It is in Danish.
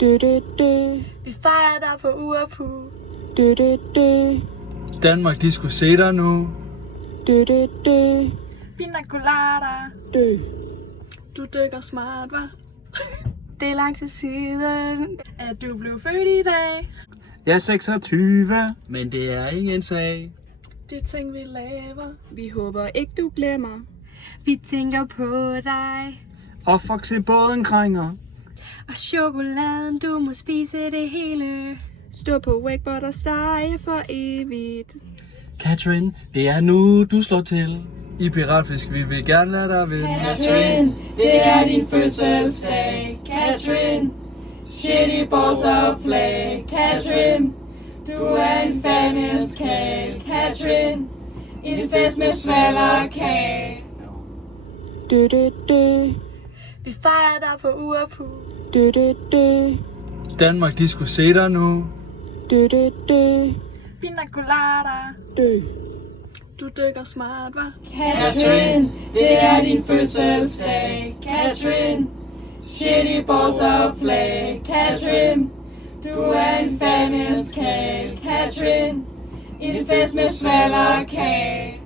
Vi fejrer dig på Uapu. Danmark, de skulle se dig nu. Pina colada. Du dykker smart, hva'? Det er lang tid siden, at du blev født i dag. Jeg er 26, men det er ingen sag. De ting vi laver, vi håber ikke du glemmer. Vi tænker på dig. Og Foxy båden krænger. Og chokoladen, du må spise det hele. Stå på wakeboard og stege for evigt. Catherine, det er nu, du slår til. I Piratfisk, vi vil gerne lade dig vinde. Catherine, det er din fødselsdag. Catherine, shitty balls of flag. Catherine, du er en fandeskal. Catherine, en fest med svallerkage. Vi fejrer dig på Uapu. Danmark, de skulle se dig nu. Pina colada. Du dykker smart, hva'? Catherine, det er din fødselsdag. Catherine, shitty balls of flag. Catherine, du er en fandeskal. Catherine, en fest med svallerkage.